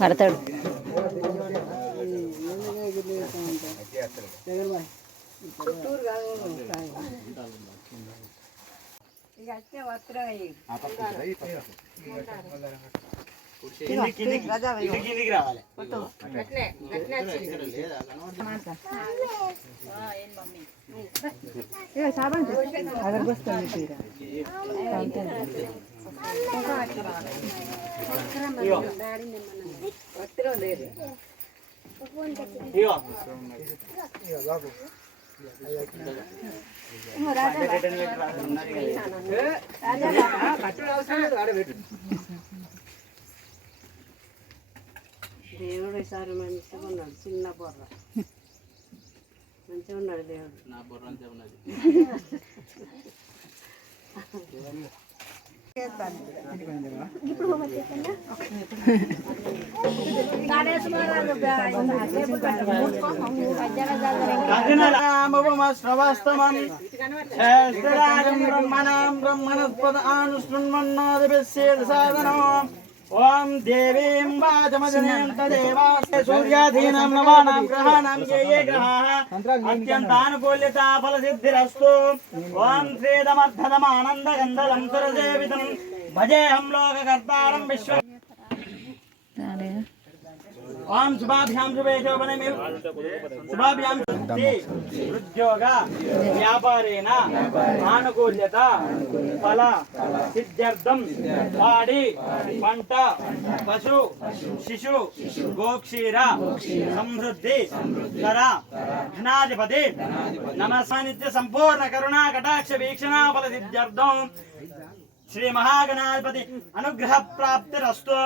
పడతాడు దేవుడు ఈసారి మంచిగా ఉన్నాడు. చిన్న బొర్ర మంచిగా ఉన్నాడు దేవుడు. నా బొర్ర అంతే ఉన్నది. ओम देवीं वाचमजनें तदेवास्ते सूर्याधीनां नवानां ग्रहाणां ये ग्रहाः अत्यन्तानुकूल्यता फलसिद्धिरस्तु। ओम श्रीदमर्थदमानन्दगन्धलं सुरसेवितं भजेऽहं लोककर्तारं विश्व। ओम शुभाभ्यां शुभे शोभने शुभाभ्यां उद्योग व्यापारेण आनुकूल्यत फल सिद्ध्यर्थं वाडी पंट पशु शिशु गोक्षीर समृद्धि कर धनाधिपति नमस्नित्य संपूर्ण करुणा कटाक्ष वीक्षणा फल सिद्ध्यर्थं श्री महागणाधिपति अनुग्रह प्राप्तिरस्तु।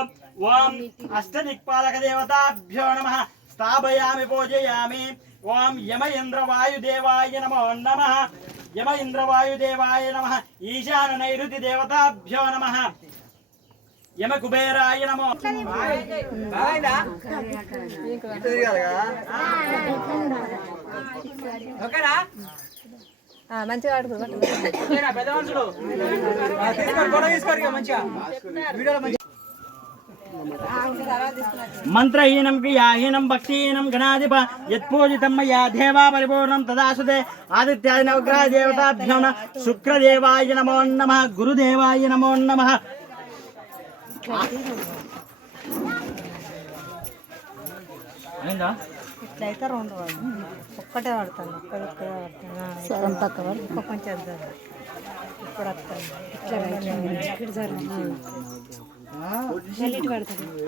ओम अष्टदिक्पालक देवताभ्यो नमः स्थापयामि पूजयामि। ओम यम इंद्र वायुदेवाय नमो नमः। यम इंद्र वायुदेवाय नमः। ईशान नैऋति देवताभ्यो नमः। यम कुबेराय नमो। మంచిగా मंत्रहीनं क्रियाहीनं भक्तिहीनं गणाधिप यत्पूजितं मया देवा परिपूर्णं तदासुते आदित्यादि नवग्रह देवताभ्यो नमः। शुक्रदेवाय नमो नमः। गुरुदेवाय नमो नमः। ఇట్లయితే రెండు ఒక్కటే పడతాను. సగం పక్క కొంచెం ఇప్పుడు వస్తాను.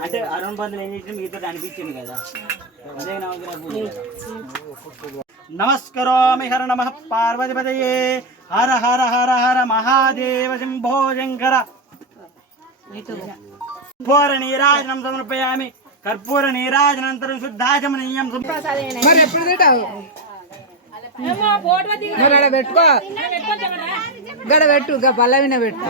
అంటే అరుణ్ బంధులు ఏం చేసిన మీతో అనిపించింది కదా అదే నమస్కరోమి హర నమః పార్వతీపతయే హర హర హర హర మహాదేవ శంభో శంకర। కర్పూర నీరాజనం సమర్పయామి। కర్పూర నీరాజనంతరం శుద్ధాచమనీయం మరి ఎప్పుడు తింటావు? మరి అక్కడ పెట్టుకో, గడ పెట్టు, పల్లవిన పెట్టు।